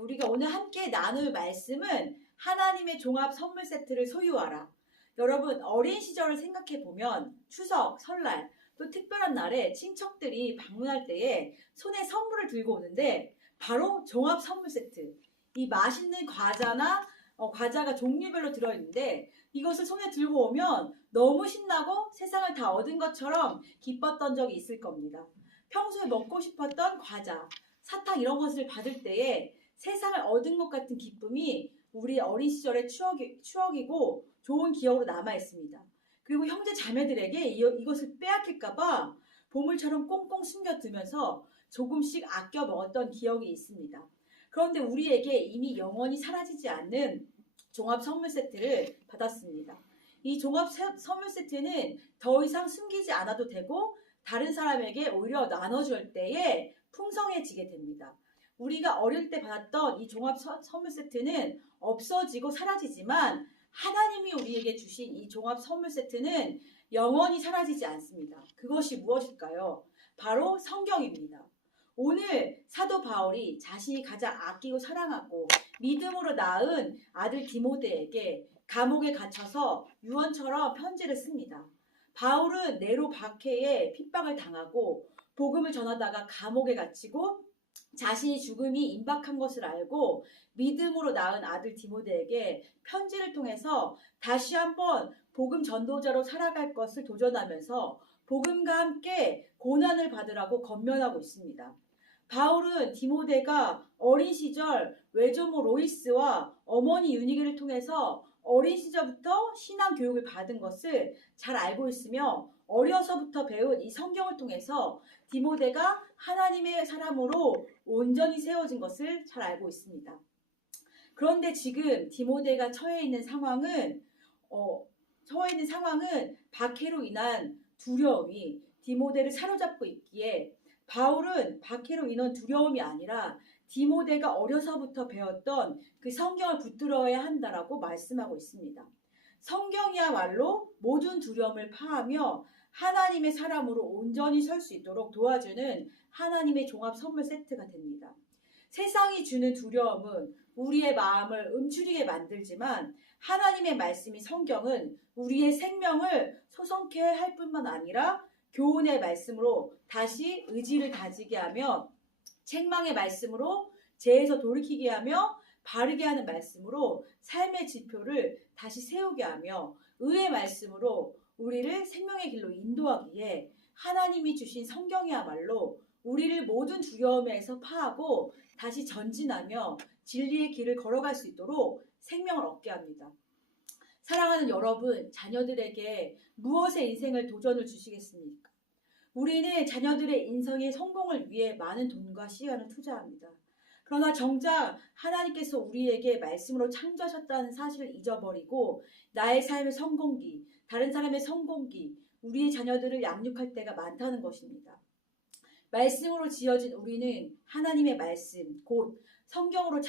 우리가 오늘 함께 나눌 말씀은 하나님의 종합 선물 세트를 소유하라. 여러분, 어린 시절을 생각해 보면 추석, 설날, 또 특별한 날에 친척들이 방문할 때에 손에 선물을 들고 오는데 바로 종합 선물 세트. 이 맛있는 과자가 종류별로 들어있는데 이것을 손에 들고 오면 너무 신나고 세상을 다 얻은 것처럼 기뻤던 적이 있을 겁니다. 평소에 먹고 싶었던 과자, 사탕 이런 것을 받을 때에 세상을 얻은 것 같은 기쁨이 우리 어린 시절의 추억이고 좋은 기억으로 남아 있습니다. 그리고 형제 자매들에게 이것을 빼앗길까봐 보물처럼 꽁꽁 숨겨두면서 조금씩 아껴 먹었던 기억이 있습니다. 그런데 우리에게 이미 영원히 사라지지 않는 종합 선물 세트를 받았습니다. 이 종합 선물 세트는 더 이상 숨기지 않아도 되고 다른 사람에게 오히려 나눠줄 때에 풍성해지게 됩니다. 우리가 어릴 때 받았던 이 종합 선물 세트는 없어지고 사라지지만 하나님이 우리에게 주신 이 종합 선물 세트는 영원히 사라지지 않습니다. 그것이 무엇일까요? 바로 성경입니다. 오늘 사도 바울이 자신이 가장 아끼고 사랑하고 믿음으로 낳은 아들 디모데에게 감옥에 갇혀서 유언처럼 편지를 씁니다. 바울은 네로 박해에 핍박을 당하고 복음을 전하다가 감옥에 갇히고 자신이 죽음이 임박한 것을 알고 믿음으로 낳은 아들 디모데에게 편지를 통해서 다시 한번 복음 전도자로 살아갈 것을 도전하면서 복음과 함께 고난을 받으라고 권면하고 있습니다. 바울은 디모데가 어린 시절 외조모 로이스와 어머니 유니게를 통해서 어린 시절부터 신앙 교육을 받은 것을 잘 알고 있으며 어려서부터 배운 이 성경을 통해서 디모데가 하나님의 사람으로 온전히 세워진 것을 잘 알고 있습니다. 그런데 지금 디모데가 처해 있는 상황은 박해로 인한 두려움이 디모데를 사로잡고 있기에 바울은 박해로 인한 두려움이 아니라 디모데가 어려서부터 배웠던 그 성경을 붙들어야 한다라고 말씀하고 있습니다. 성경이야말로 모든 두려움을 파하며 하나님의 사람으로 온전히 설 수 있도록 도와주는 하나님의 종합 선물 세트가 됩니다. 세상이 주는 두려움은 우리의 마음을 움츠리게 만들지만 하나님의 말씀이 성경은 우리의 생명을 소성케 할 뿐만 아니라 교훈의 말씀으로 다시 의지를 다지게 하며 책망의 말씀으로 죄에서 돌이키게 하며 바르게 하는 말씀으로 삶의 지표를 다시 세우게 하며 의의 말씀으로 우리를 생명의 길로 인도하기에 하나님이 주신 성경이야말로 우리를 모든 두려움에서 파하고 다시 전진하며 진리의 길을 걸어갈 수 있도록 생명을 얻게 합니다. 사랑하는 여러분, 자녀들에게 무엇의 인생을 도전을 주시겠습니까? 우리는 자녀들의 인생의 성공을 위해 많은 돈과 시간을 투자합니다. 그러나 정작 하나님께서 우리에게 말씀으로 창조하셨다는 사실을 잊어버리고 나의 삶의 성공기, 다른 사람의 성공기, 우리의 자녀들을 양육할 때가 많다는 것입니다. 말씀으로 지어진 우리는 하나님의 말씀, 곧 성경으로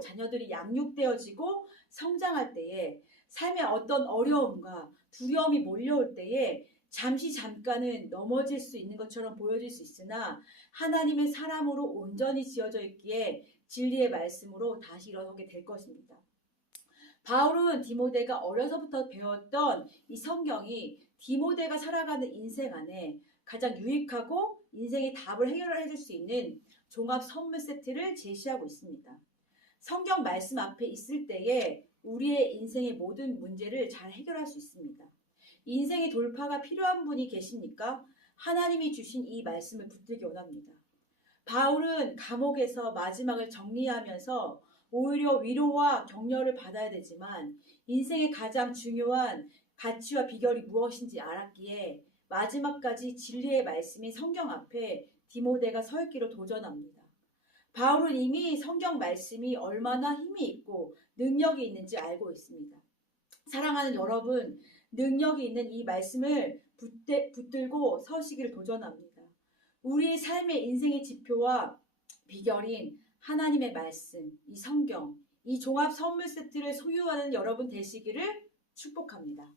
자녀들이 양육되어지고 성장할 때에 삶의 어떤 어려움과 두려움이 몰려올 때에 잠깐은 넘어질 수 있는 것처럼 보여질 수 있으나 하나님의 사람으로 온전히 지어져 있기에 진리의 말씀으로 다시 일어서게 될 것입니다. 바울은 디모데가 어려서부터 배웠던 이 성경이 디모데가 살아가는 인생 안에 가장 유익하고 인생의 답을 해결해 줄 수 있는 종합 선물 세트를 제시하고 있습니다. 성경 말씀 앞에 있을 때에 우리의 인생의 모든 문제를 잘 해결할 수 있습니다. 인생의 돌파가 필요한 분이 계십니까? 하나님이 주신 이 말씀을 붙들기 원합니다. 바울은 감옥에서 마지막을 정리하면서 오히려 위로와 격려를 받아야 되지만 인생의 가장 중요한 가치와 비결이 무엇인지 알았기에 마지막까지 진리의 말씀인 성경 앞에 디모데가 서 있기로 도전합니다. 바울은 이미 성경 말씀이 얼마나 힘이 있고 능력이 있는지 알고 있습니다. 사랑하는 여러분, 능력이 있는 이 말씀을 붙들고 서시기를 도전합니다. 우리의 삶의 인생의 지표와 비결인 하나님의 말씀, 이 성경, 이 종합 선물 세트를 소유하는 여러분 되시기를 축복합니다.